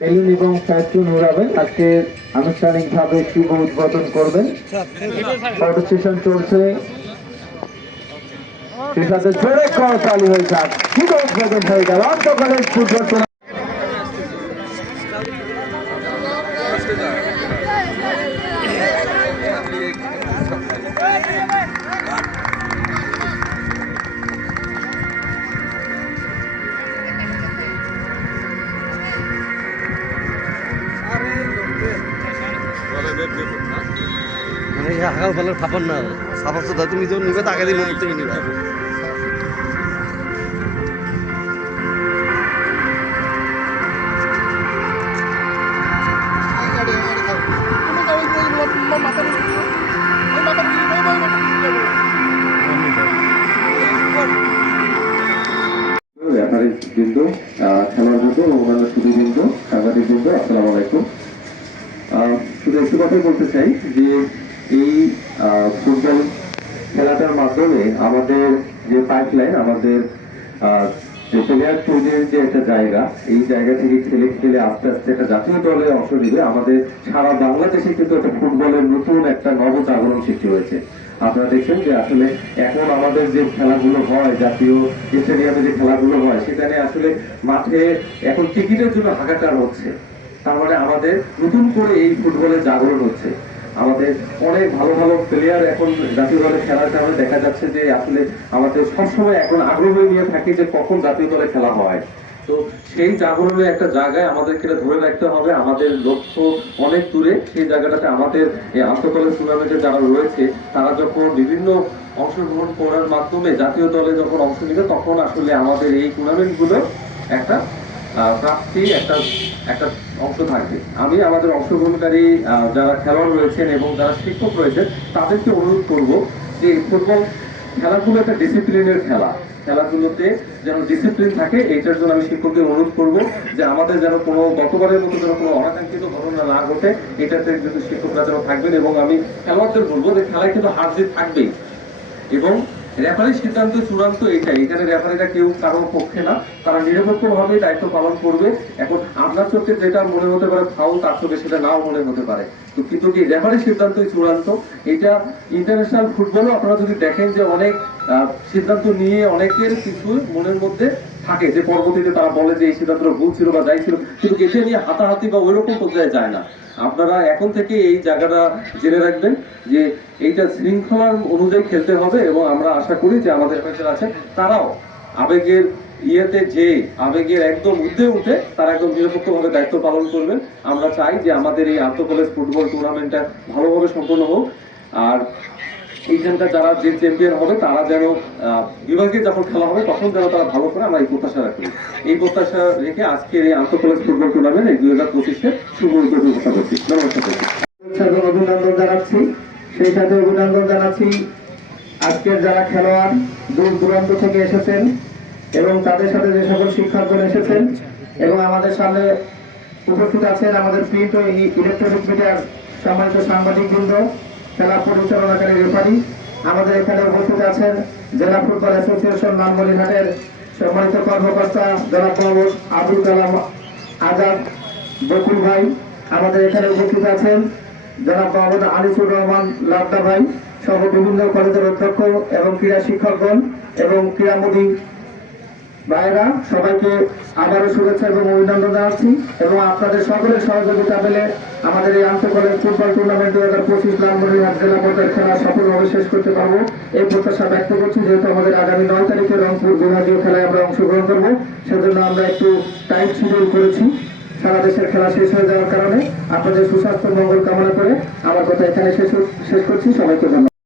Balloon এবং festoon উড়াবেন। আজকে আনুষ্ঠানিকভাবে শুভ উদ্বোধন করবেন। ফটো সেশন চলছে, সেই সাথে জোরে করতালি হয়ে যাক, শুভ উদ্বোধন হয়ে গেল অন্তকালের ফুটবল। মানে আগাল পালের খাবার না সাফার তো তুমি যখন নিবে তাকে দিন মুখ থেকে নিবে। বৃন্দ, খেলার বৃন্দ এবং অন্যান্য সুধীবৃন্দ, সাংবাদিক বৃন্দ, আসসালামু আলাইকুম। শুধু একটু কথাই বলতে চাই যে এই ফুটবল খেলাটার মাধ্যমে আমাদের যে পাইপলাইন, আমাদের যে প্লেয়ার তৈরির যে একটা জায়গা, এই জায়গা থেকে খেলে খেলে আস্তে আস্তে একটা জাতীয় দলে অংশ নিবে। আমাদের সারা বাংলাদেশে কিন্তু একটা ফুটবলের নতুন একটা নবজাগরণ সৃষ্টি হয়েছে। আপনারা দেখছেন যে আসলে এখন আমাদের যে খেলাগুলো হয়, জাতীয় স্টেডিয়ামে যে খেলাগুলো হয়, সেখানে আসলে মাঠে এখন টিকিটের জন্য হাহাকার হচ্ছে। তার মানে আমাদের নতুন করে এই ফুটবলের জাগরণ হচ্ছে। আমাদের অনেক ভালো ভালো প্লেয়ার এখন জাতীয় দলে খেলার কারণে দেখা যাচ্ছে যে আসলে আমাদের সবসময় এখন আগ্রহ নিয়ে থাকে যে কখন জাতীয় দলে খেলা হয়। তো সেই জাগরণের একটা জায়গায় আমাদেরকে ধরে রাখতে হবে। আমাদের লক্ষ্য অনেক দূরে, সেই জায়গাটাতে আমাদের এই আন্তঃকলেজ টুর্নামেন্টে যারা রয়েছে তারা যখন বিভিন্ন অংশগ্রহণ করার মাধ্যমে জাতীয় দলে যখন অংশ নিবে, তখন আসলে আমাদের এই টুর্নামেন্টগুলো একটা প্রাপ্তি একটা একটা অংশ থাকবে। আমি আমাদের অংশগ্রহণকারী যারা খেলোয়াড় রয়েছেন এবং যারা শিক্ষক রয়েছেন তাদেরকে অনুরোধ করব যে ফুটবল খেলাগুলো একটা ডিসিপ্লিনের খেলা, খেলাগুলোতে যেন ডিসিপ্লিন থাকে। এইটার জন্য আমি শিক্ষকদের অনুরোধ করব যে আমাদের যেন কোনো গতবারের মতো যেন কোনো অনাকাঙ্ক্ষিত ঘটনা না ঘটে, এটাতে কিন্তু শিক্ষকরা যেন থাকবেন। এবং আমি খেলোয়াড়দের বলবো যে খেলায় কিন্তু হার জিত থাকবেই, এবং রেফারির সিদ্ধান্ত চূড়ান্ত এটাই। এখানে রেফারিরা কেউ কারোর পক্ষে না, তারা নিরপেক্ষভাবে দায়িত্ব পালন করবে। এখন আপনার চোখে যেটা মনে হতে পারে ফাউল, তার চোখে সেটা নাও মনে হতে পারে, তো কিন্তু কি রেফারির সিদ্ধান্তই চূড়ান্ত। এটা ইন্টারন্যাশনাল ফুটবলও আপনারা যদি দেখেন যে অনেক সিদ্ধান্ত নিয়ে অনেকের কিছু মনের মধ্যে থাকে যে পরবর্তীতে তারা বলে যে এই সিদ্ধান্তটা ভুল ছিল বা যাই ছিল, কিন্তু এটা নিয়ে হাতাহাতি বা ওইরকম পর্যায়ে যায় না। আপনারা এখন থেকে এই জায়গাটা জেনে রাখবেন যে এইটা শৃঙ্খলার অনুযায়ী খেলতে হবে। এবং আমরা আশা করি যে আমাদের যারা আছে তারাও আবেগের ইয়েতে যে আবেগের একদম ঊর্ধ্বে উঠে তারা একদম নিরপেক্ষভাবে দায়িত্ব পালন করবেন। আমরা চাই যে আমাদের এই আন্তঃকলেজ ফুটবল টুর্নামেন্টটা ভালোভাবে সম্পন্ন হোক। আর এইখানকার যারা যে চ্যাম্পিয়ন হবে তারা যেন বিভাগে যখন খেলা হবে তখন যেন তারা ভালো করে, আমরা এই প্রত্যাশা রাখি। এই প্রত্যাশা রেখে আজকের এই আন্তঃকলেজ ফুটবল টুর্নামেন্ট এই 2025-এ শুভ উদ্বোধন ঘোষণা করছি। নমস্কার, অভিনন্দন জানাচ্ছি। সেই সাথে অভিনন্দন জানাচ্ছি আজকের যারা খেলোয়াড় দূর দূরান্ত থেকে এসেছেন এবং তাদের সাথে যে সকল শিক্ষকগণ এসেছেন এবং আমাদের সামনে উপস্থিত আছেন আমাদের প্রিন্ট ও ইলেকট্রনিক মিডিয়ার সম্মানিত সাংবাদিকবৃন্দ, খেলা পরিচালনাকারী রেফারি। আমাদের এখানে উপস্থিত আছেন জেলা ফুটবল অ্যাসোসিয়েশন লালমনিরহাটের সম্মানিত কর্মকর্তা জনাব মোহাম্মদ আবুল কালাম আজাদ বকুল ভাই। আমাদের এখানে উপস্থিত আছেন জনাব মোহাম্মদ আনিসুর রহমান লাবদা ভাই সহ বিভিন্ন কলেজের অধ্যক্ষ এবং ক্রীড়া শিক্ষকগণ এবং ক্রীড়ামোদী ভাইয়েরা, সবাইকে আবারও শুভেচ্ছা এবং অভিনন্দন জানাচ্ছি। এবং আপনাদের সকলের সহযোগিতা পেলে আমাদের এই আন্তঃকলেজ ফুটবল টুর্নামেন্ট 2025 লালমনিরহাট জেলা পর্যায়ের খেলা সফলভাবে শেষ করতে পারবো এই প্রত্যাশা ব্যক্ত করছি। যেহেতু আমাদের আগামী 9 তারিখে রংপুর বিভাগীয় খেলায় আমরা অংশগ্রহণ করবো, সেজন্য আমরা একটু টাইম শিডিউল করেছি। সারা দেশের খেলা শেষ হয়ে যাওয়ার কারণে আপনাদের সুস্বাস্থ্য মঙ্গল কামনা করে আমার কথা এখানে শেষ করছি। সবাইকে ধন্যবাদ।